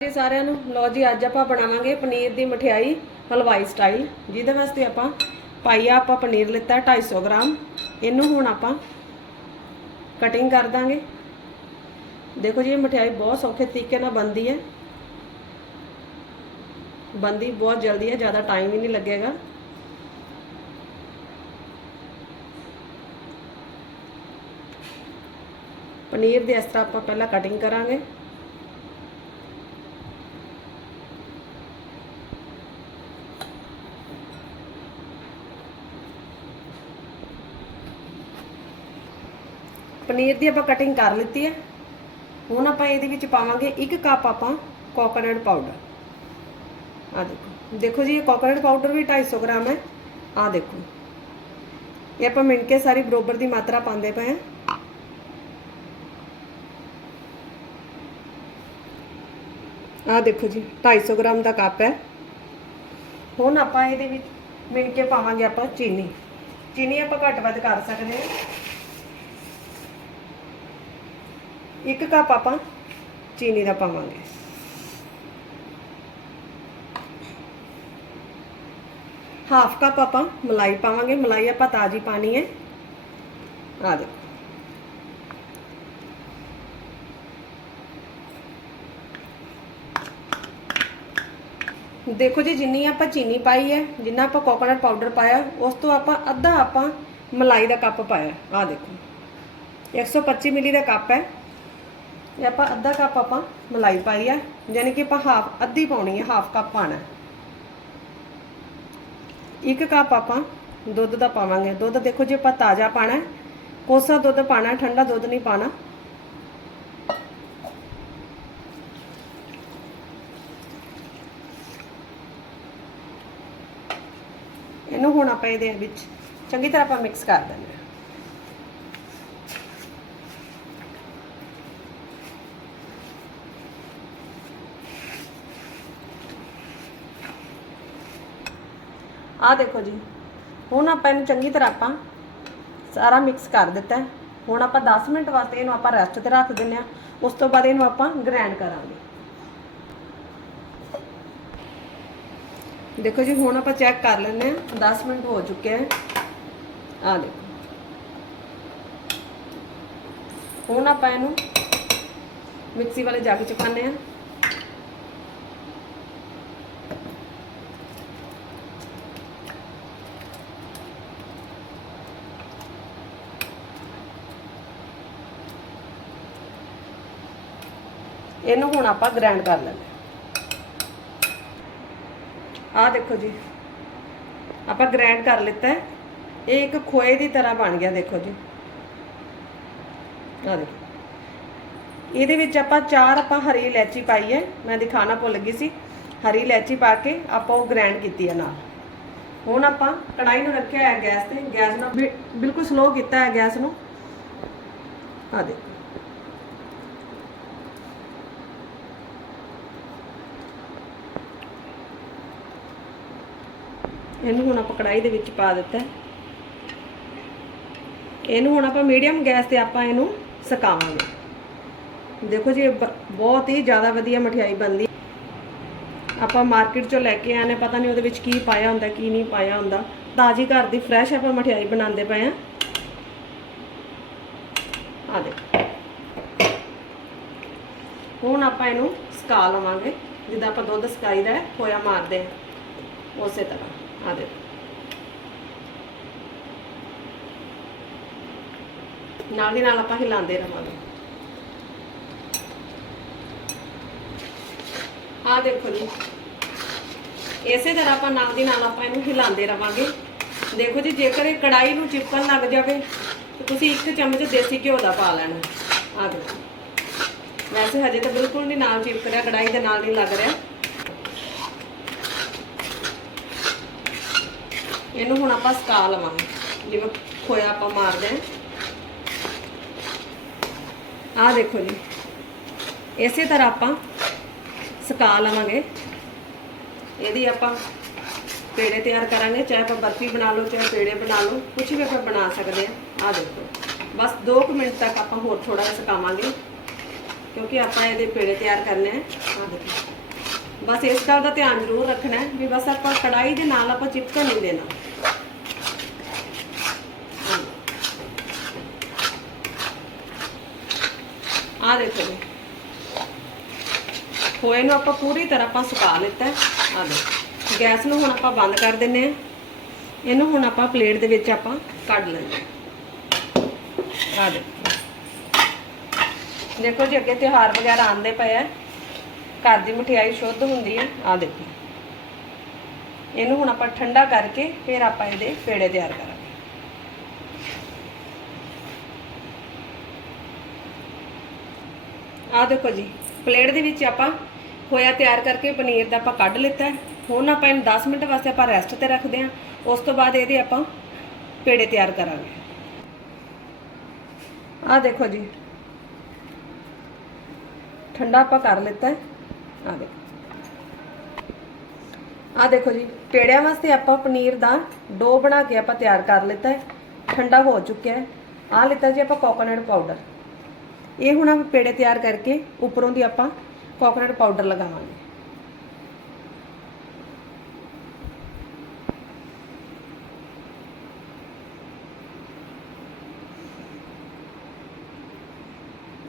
ਜੀ ਸਾਰਿਆਂ ਨੂੰ। ਲਓ ਜੀ, ਅੱਜ ਆਪਾਂ ਬਣਾਵਾਂਗੇ ਪਨੀਰ ਦੀ ਮਠਿਆਈ ਹਲਵਾਈ ਸਟਾਈਲ। ਜਿਹਦੇ ਵਾਸਤੇ ਆਪਾਂ ਪਾਈਆ ਆਪਾਂ ਪਨੀਰ ਲਿੱਤਾ 250 ਗ੍ਰਾਮ। ਇਹਨੂੰ ਹੁਣ ਆਪਾਂ ਕਟਿੰਗ ਕਰ ਦਾਂਗੇ। ਦੇਖੋ ਜੀ, ਇਹ ਮਠਿਆਈ ਬਹੁਤ ਸੌਖੇ ਤਰੀਕੇ ਨਾਲ ਬਣਦੀ ਹੈ। ਬਣਦੀ ਬਹੁਤ ਜਲਦੀ ਹੈ, ਜ਼ਿਆਦਾ ਟਾਈਮ ਹੀ ਨਹੀਂ ਲੱਗੇਗਾ। ਪਨੀਰ ਦੀ ਇਸ ਤਰ੍ਹਾਂ ਆਪਾਂ ਪਹਿਲਾਂ ਕਟਿੰਗ ਕਰਾਂਗੇ। ਪਨੀਰ ਦੀ ਆਪਾਂ ਕਟਿੰਗ ਕਰ ਲਿੱਤੀ ਹੈ। ਹੁਣ ਆਪਾਂ ਇਹਦੇ ਵਿੱਚ ਪਾਵਾਂਗੇ 1 ਕੱਪ ਆਪਾਂ ਕੋਕੋਨਟ ਪਾਊਡਰ ਆ ਦੇਖੋ ਦੇਖੋ ਜੀ, ਇਹ ਕੋਕੋਨਟ ਪਾਊਡਰ ਵੀ 250 ਗ੍ਰਾਮ ਹੈ। ਆ ਦੇਖੋ। ਇਹ ਆਪਾਂ ਮਿਣ ਕੇ ਸਾਰੀ ਬਰੋਬਰ ਦੀ ਮਾਤਰਾ ਪਾਉਂਦੇ ਪਏ ਹਾਂ। ਆ ਦੇਖੋ ਜੀ 250 ਗ੍ਰਾਮ ਦਾ ਕੱਪ ਹੈ। ਹੁਣ ਆਪਾਂ ਇਹਦੇ ਵਿੱਚ ਮਿਣ ਕੇ ਪਾਵਾਂਗੇ ਆਪਾਂ ਚੀਨੀ। ਚੀਨੀ ਆਪਾਂ ਘੱਟ ਵੱਧ ਕਰ ਸਕਦੇ ਹਾਂ। ਇੱਕ ਕੱਪ ਆਪਾਂ ਚੀਨੀ ਦਾ ਪਾਵਾਂਗੇ। ਹਾਫ ਕੱਪ ਆਪਾਂ ਮਲਾਈ ਪਾਵਾਂਗੇ। ਮਲਾਈ ਆਪਾਂ ਤਾਜ਼ੀ ਪਾਣੀ ਹੈ। ਆ ਦੇਖੋ। ਦੇਖੋ ਜੀ, ਜਿੰਨੀ ਆਪਾਂ ਚੀਨੀ ਪਾਈ ਹੈ, ਜਿੰਨਾ ਆਪਾਂ ਕੋਕੋਨਟ ਪਾਊਡਰ ਪਾਇਆ, ਉਸ ਤੋਂ ਆਪਾਂ ਅੱਧਾ ਆਪਾਂ ਮਲਾਈ ਦਾ ਕੱਪ ਪਾਇਆ। ਆ ਦੇਖੋ। 125 ਮਿਲੀ ਦਾ ਕੱਪ ਹੈ। ਇਹ ਆਪਾਂ ਅੱਧਾ ਕੱਪ ਆਪਾਂ ਮਲਾਈ ਪਾਈ ਹੈ ਯਾਨੀ ਕਿ ਆਪਾਂ ਹਾਫ ਅੱਧੀ ਪਾਉਣੀ ਹੈ ਹਾਫ ਕੱਪ ਪਾਣਾ ਇੱਕ ਕੱਪ ਆਪਾਂ ਦੁੱਧ ਦਾ ਪਾਵਾਂਗੇ। ਦੁੱਧ ਦੇਖੋ ਜੇ ਆਪਾਂ ਤਾਜ਼ਾ ਪਾਣਾ ਕੋਸਾ ਦੁੱਧ ਪਾਣਾ, ਠੰਡਾ ਦੁੱਧ ਨਹੀਂ ਪਾਣਾ। ਇਹਨੂੰ ਹੁਣ ਆਪਾਂ ਇਹਦੇ ਵਿੱਚ ਚੰਗੀ ਤਰ੍ਹਾਂ ਆਪਾਂ ਮਿਕਸ ਕਰ ਦਿੰਦੇ ਆਹ ਦੇਖੋ ਜੀ। ਹੁਣ ਆਪਾਂ ਇਹਨੂੰ ਚੰਗੀ ਤਰ੍ਹਾਂ ਆਪਾਂ ਸਾਰਾ ਮਿਕਸ ਕਰ ਦਿੱਤਾ ਹੁਣ ਆਪਾਂ 10 ਮਿੰਟ ਵਾਸਤੇ ਇਹਨੂੰ ਆਪਾਂ ਰੈਸਟ ਤੇ ਰੱਖ ਦਿੰਨੇ ਆ ਉਸ ਤੋਂ ਬਾਅਦ ਇਹਨੂੰ ਆਪਾਂ ਗ੍ਰਾਈਂਡ ਕਰਾਂਗੇ। ਦੇਖੋ ਜੀ, ਹੁਣ ਆਪਾਂ ਚੈੱਕ ਕਰ ਲੈਂਦੇ ਆ 10 ਮਿੰਟ ਹੋ ਚੁੱਕੇ ਆ ਆ ਦੇਖੋ। ਹੁਣ ਆਪਾਂ ਇਹਨੂੰ ਮਿਕਸੀ ਵਾਲੇ ਜੱਗ ਚ ਪਾਉਂਦੇ ਆ ਇਹਨੂੰ ਹੁਣ ਆਪਾਂ ਗ੍ਰਾਈਂਡ ਕਰ ਲੈਂਦੇ ਆਹ ਦੇਖੋ ਜੀ। ਆਪਾਂ ਗ੍ਰਾਈਂਡ ਕਰ ਲਿੱਤਾ ਹੈ। ਇਹ ਇੱਕ ਖੋਏ ਦੀ ਤਰ੍ਹਾਂ ਬਣ ਗਿਆ, ਦੇਖੋ ਜੀ। ਆਹ ਦੇਖੋ। ਇਹਦੇ ਵਿੱਚ ਆਪਾਂ ਚਾਰ ਆਪਾਂ ਹਰੀ ਇਲਾਇਚੀ ਪਾਈ ਹੈ। ਮੈਂ ਦਿਖਾਣਾ ਭੁੱਲ ਗਈ ਸੀ। ਹਰੀ ਇਲਾਇਚੀ ਪਾ ਕੇ ਆਪਾਂ ਉਹ ਗ੍ਰਾਈਂਡ ਕੀਤੀ ਹੈ ਨਾਲ। ਹੁਣ ਆਪਾਂ ਕੜਾਈ ਨੂੰ ਰੱਖਿਆ ਹੈ ਗੈਸ ਤੇ। ਗੈਸ ਨੂੰ ਬਿ- ਬਿਲਕੁਲ ਸਲੋ ਕੀਤਾ ਹੈ ਗੈਸ ਨੂੰ। ਆ ਦੇਖੋ। ਇਹਨੂੰ ਹੁਣ ਆਪਾਂ ਕੜਾਈ ਦੇ ਵਿੱਚ ਪਾ ਦਿੱਤਾ। ਇਹਨੂੰ ਹੁਣ ਆਪਾਂ ਮੀਡੀਅਮ ਗੈਸ ਤੇ ਆਪਾਂ ਇਹਨੂੰ ਸਕਾਵਾਂਗੇ। ਦੇਖੋ ਜੀ, ਇਹ ਬ- ਬਹੁਤ ਹੀ ਜ਼ਿਆਦਾ ਵਧੀਆ ਮਠਿਆਈ ਬਣਦੀ। ਆਪਾਂ ਮਾਰਕੀਟ ਚੋਂ ਲੈ ਕੇ ਆਨੇ ਪਤਾ ਨਹੀਂ ਉਹਦੇ ਵਿੱਚ ਕੀ ਪਾਇਆ ਹੁੰਦਾ, ਕੀ ਨਹੀਂ ਪਾਇਆ ਹੁੰਦਾ। ਤਾਜ਼ੀ ਘਰ ਦੀ ਫਰੈਸ਼ ਆਪਾਂ ਮਠਿਆਈ ਬਣਾਉਂਦੇ ਪਏ ਆ ਆ ਦੇਖੋ। ਹੁਣ ਆਪਾਂ ਇਹਨੂੰ ਸਕਾ ਲਵਾਂਗੇ। ਜਿੱਦਾਂ ਆਪਾਂ ਦੁੱਧ ਸੁਕਾਈਦਾ ਹੈ, ਖੋਇਆ ਮਾਰਦੇ ਆ ਉਸੇ ਤਰ੍ਹਾਂ। ਆ ਨਾਲ ਦੀ ਨਾਲ ਆਪਾਂ ਹਿਲਾਉਂਦੇ ਰਵਾਂਗੇ ਆ ਦੇਖੋ ਜੀ ਇਸੇ ਤਰ੍ਹਾਂ ਆਪਾਂ ਨਾਲ ਦੀ ਨਾਲ ਆਪਾਂ ਇਹਨੂੰ ਹਿਲਾਉਂਦੇ ਰਵਾਂਗੇ ਦੇਖੋ ਜੀ ਜੇਕਰ ਇਹ ਕੜਾਈ ਨੂੰ ਚਿਪਕਣ ਲੱਗ ਜਾਵੇ ਤਾਂ ਤੁਸੀਂ ਇੱਕ ਚਮਚ ਦੇਸੀ ਘਿਓ ਦਾ ਪਾ ਲੈਣਾ ਆ ਦੇਖੋ ਵੈਸੇ ਹਜੇ ਤਾਂ ਬਿਲਕੁਲ ਨਹੀਂ ਨਾਲ ਚਿਪਕ ਰਿਹਾ ਕੜਾਈ ਦੇ ਨਾਲ ਨਹੀਂ ਲੱਗ ਰਿਹਾ ਇਹਨੂੰ ਹੁਣ ਆਪਾਂ ਸੁਕਾ ਲਵਾਂਗੇ। ਜਿਵੇਂ ਖੋਇਆ ਆਪਾਂ ਮਾਰਦੇ ਆ ਆ ਦੇਖੋ ਜੀ। ਇਸੇ ਤਰ੍ਹਾਂ ਆਪਾਂ ਸਕਾ ਲਵਾਂਗੇ। ਇਹਦੀ ਆਪਾਂ ਪੇੜੇ ਤਿਆਰ ਕਰਾਂਗੇ, ਚਾਹੇ ਆਪਾਂ ਬਰਫੀ ਬਣਾ ਲਓ, ਚਾਹੇ ਪੇੜੇ ਬਣਾ ਲਓ ਕੁਝ ਵੀ ਆਪਾਂ ਬਣਾ ਸਕਦੇ ਆ ਆ ਦੇਖੋ। ਬਸ 2 ਮਿੰਟ ਤੱਕ ਆਪਾਂ ਹੋਰ ਥੋੜਾ ਜਿਹਾ ਸੁਕਾਵਾਂਗੇ, ਕਿਉਂਕਿ ਆਪਾਂ ਇਹਦੇ ਪੇੜੇ ਤਿਆਰ ਕਰਨੇ ਆ। ਆ ਦੇਖੋ। ਬਸ ਇਸ ਗੱਲ ਦਾ ਧਿਆਨ ਜ਼ਰੂਰ ਰੱਖਣਾ ਹੈ ਵੀ ਬਸ ਆਪਾਂ ਕੜਾਈ ਦੇ ਨਾਲ ਆਪਾਂ ਚਿਪਕਣ ਨਹੀਂ ਦੇਣਾ ਆ ਦੇਖੋ ਜੀ। ਖੋਏ ਨੂੰ ਆਪਾਂ ਪੂਰੀ ਤਰ੍ਹਾਂ ਆਪਾਂ ਸੁਕਾ ਲਿੱਤਾ ਆ ਦੇਖੋ ਗੈਸ ਨੂੰ ਹੁਣ ਆਪਾਂ ਬੰਦ ਕਰ ਦਿੰਨੇ ਆ ਇਹਨੂੰ ਹੁਣ ਆਪਾਂ ਪਲੇਟ ਦੇ ਵਿੱਚ ਆਪਾਂ ਕੱਢ ਲੈਂਦੇ ਆ ਦੇਖੋ ਦੇਖੋ ਜੀ, ਅੱਗੇ ਤਿਉਹਾਰ ਵਗੈਰਾ ਆਉਂਦੇ ਪਏ ਆ। ਘਰ ਦੀ ਮਠਿਆਈ ਸ਼ੁੱਧ ਹੁੰਦੀ ਹੈ। ਆ ਦੇਖੋ। ਇਹਨੂੰ ਹੁਣ ਆਪਾਂ ਠੰਡਾ ਕਰਕੇ ਫਿਰ ਆਪਾਂ ਇਹਦੇ ਪੇੜੇ ਤਿਆਰ ਕਰਾਂਗੇ ਆਹ ਦੇਖੋ ਜੀ, ਪਲੇਟ ਦੇ ਵਿੱਚ ਆਪਾਂ ਹੋਇਆ ਤਿਆਰ ਕਰਕੇ ਪਨੀਰ ਦਾ ਆਪਾਂ ਕੱਢ ਲਿੱਤਾ ਹੁਣ ਆਪਾਂ ਇਹਨੂੰ 10 ਮਿੰਟ ਵਾਸਤੇ ਆਪਾਂ ਰੈਸਟ ਤੇ ਰੱਖਦੇ ਹਾਂ। ਉਸ ਤੋਂ ਬਾਅਦ ਇਹਦੇ ਆਪਾਂ ਪੇੜੇ ਤਿਆਰ ਕਰਾਂਗੇ। ਆਹ ਦੇਖੋ ਜੀ, ਠੰਡਾ ਆਪਾਂ ਕਰ ਲਿੱਤਾ ਆਹ ਦੇਖੋ। ਆ ਦੇਖੋ ਜੀ, ਪੇੜਿਆਂ ਵਾਸਤੇ ਆਪਾਂ ਪਨੀਰ ਦਾ ਡੋ ਬਣਾ ਕੇ ਆਪਾਂ ਤਿਆਰ ਕਰ ਲਿੱਤਾ ਹੈ। ਠੰਡਾ ਹੋ ਚੁੱਕਿਆ ਹੈ। ਆ ਲਿੱਤਾ ਜੀ ਆਪਾਂ ਕੋਕੋਨਟ ਪਾਊਡਰ ਇਹ ਹੁਣ ਆਪਾਂ ਪੇੜੇ ਤਿਆਰ ਕਰਕੇ ਉੱਪਰੋਂ ਦੀ ਆਪਾਂ ਕੋਕੋਨਟ ਪਾਊਡਰ ਲਗਾਵਾਂਗੇ।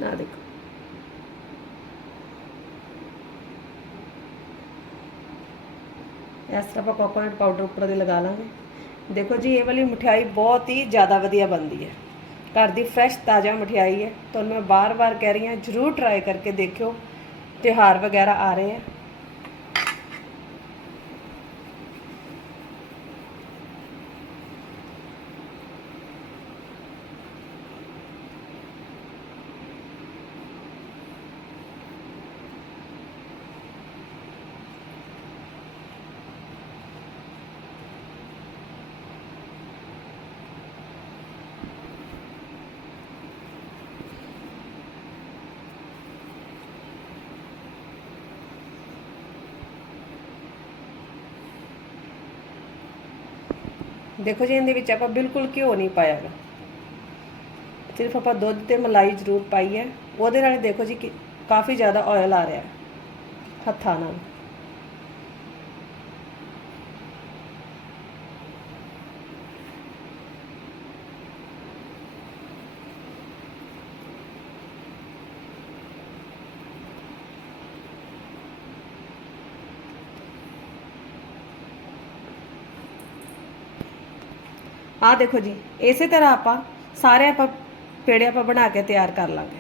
ਆ ਦੇਖੋ। ਇਸ ਤਰ੍ਹਾਂ ਆਪਾਂ ਕੋਕੋਨਟ ਪਾਊਡਰ ਉੱਪਰ ਦੇ ਲਗਾ ਲਾਂਗੇ। ਦੇਖੋ ਜੀ, ਇਹ ਵਾਲੀ ਮਠਿਆਈ ਬਹੁਤ ਹੀ ਜ਼ਿਆਦਾ ਵਧੀਆ ਬਣਦੀ ਹੈ। ਘਰ ਦੀ ਫਰੈਸ਼ ਤਾਜ਼ਾ ਮਠਿਆਈ ਹੈ। ਤੁਹਾਨੂੰ ਮੈਂ ਬਾਰ-ਬਾਰ ਕਹਿ ਰਹੀ ਹਾਂ, ਜਰੂਰ ਟਰਾਈ ਕਰਕੇ ਦੇਖਿਓ। ਤਿਉਹਾਰ ਵਗੈਰਾ ਆ ਰਹੇ ਆ। ਦੇਖੋ ਜੀ, ਇਹਦੇ ਵਿੱਚ ਆਪਾਂ ਬਿਲਕੁਲ ਘਿਓ ਨਹੀਂ ਪਾਇਆ ਗਾ। ਸਿਰਫ ਆਪਾਂ ਦੁੱਧ ਤੇ ਮਲਾਈ ਜ਼ਰੂਰ ਪਾਈ ਹੈ। ਉਹਦੇ ਨਾਲ ਦੇਖੋ ਜੀ, ਕਿ ਕਾਫੀ ਜ਼ਿਆਦਾ ਆਇਲ ਆ ਰਿਹਾ ਹੱਥਾਂ ਨਾਲ। ਆਹ ਦੇਖੋ ਜੀ, ਇਸੇ ਤਰ੍ਹਾਂ ਆਪਾਂ ਸਾਰੇ ਆਪਾਂ ਪੇੜੇ ਆਪਾਂ ਬਣਾ ਕੇ ਤਿਆਰ ਕਰ ਲਾਂਗੇ।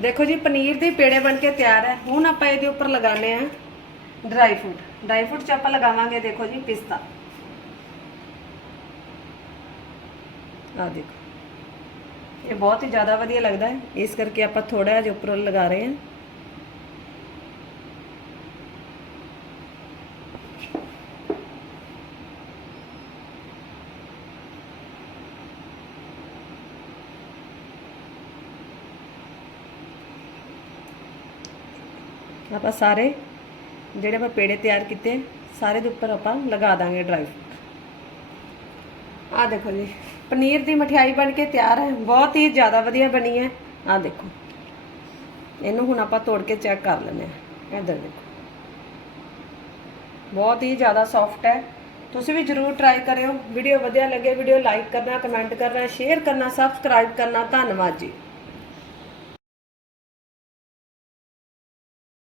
ਦੇਖੋ ਜੀ, ਪਨੀਰ ਦੇ ਪੇੜੇ ਬਣ ਕੇ ਤਿਆਰ ਹੈ। ਹੁਣ ਆਪਾਂ ਇਹਦੇ ਉੱਪਰ ਲਗਾਣੇ ਆ ਡਰਾਈ ਫਰੂਟ ਡਰਾਈ ਫਰੂਟ ਚ ਆਪਾਂ ਲਗਾਵਾਂਗੇ ਦੇਖੋ ਜੀ, ਪਿਸਤਾ। ਆ ਦੇਖੋ। ਇਹ ਬਹੁਤ ਹੀ ਜ਼ਿਆਦਾ ਵਧੀਆ ਲੱਗਦਾ ਹੈ। ਇਸ ਕਰਕੇ ਆਪਾਂ ਥੋੜਾ ਜਿਹਾ ਉੱਪਰੋਂ ਲਗਾ ਰਹੇ ਹਾਂ। ਆਪਾਂ ਸਾਰੇ, ਜਿਹੜੇ ਆਪਾਂ ਪੇੜੇ ਤਿਆਰ ਕੀਤੇ, ਸਾਰੇ ਦੇ ਉੱਪਰ ਆਪਾਂ ਲਗਾ ਦਾਂਗੇ ਡਰਾਈ ਫਰੂਟ ਆ ਦੇਖੋ ਜੀ, ਪਨੀਰ ਦੀ ਮਠਿਆਈ ਬਣ ਕੇ ਤਿਆਰ ਹੈ, ਬਹੁਤ ਹੀ ਜ਼ਿਆਦਾ ਵਧੀਆ ਬਣੀ ਹੈ। ਆ ਦੇਖੋ, ਇਹਨੂੰ ਹੁਣ ਆਪਾਂ ਤੋੜ ਕੇ ਚੈੱਕ ਕਰ ਲੈਂਦੇ ਆ ਇੱਧਰ ਦੇਖੋ। ਬਹੁਤ ਹੀ ਜ਼ਿਆਦਾ ਸੌਫਟ ਹੈ। ਤੁਸੀਂ ਵੀ ਜਰੂਰ ਟਰਾਈ ਕਰਿਓ। ਵੀਡੀਓ ਵਧੀਆ ਲੱਗੇ ਵੀਡੀਓ ਲਾਈਕ ਕਰਨਾ ਕਮੈਂਟ ਕਰਨਾ ਸ਼ੇਅਰ ਕਰਨਾ ਸਬਸਕ੍ਰਾਈਬ ਕਰਨਾ। ਧੰਨਵਾਦ ਜੀ।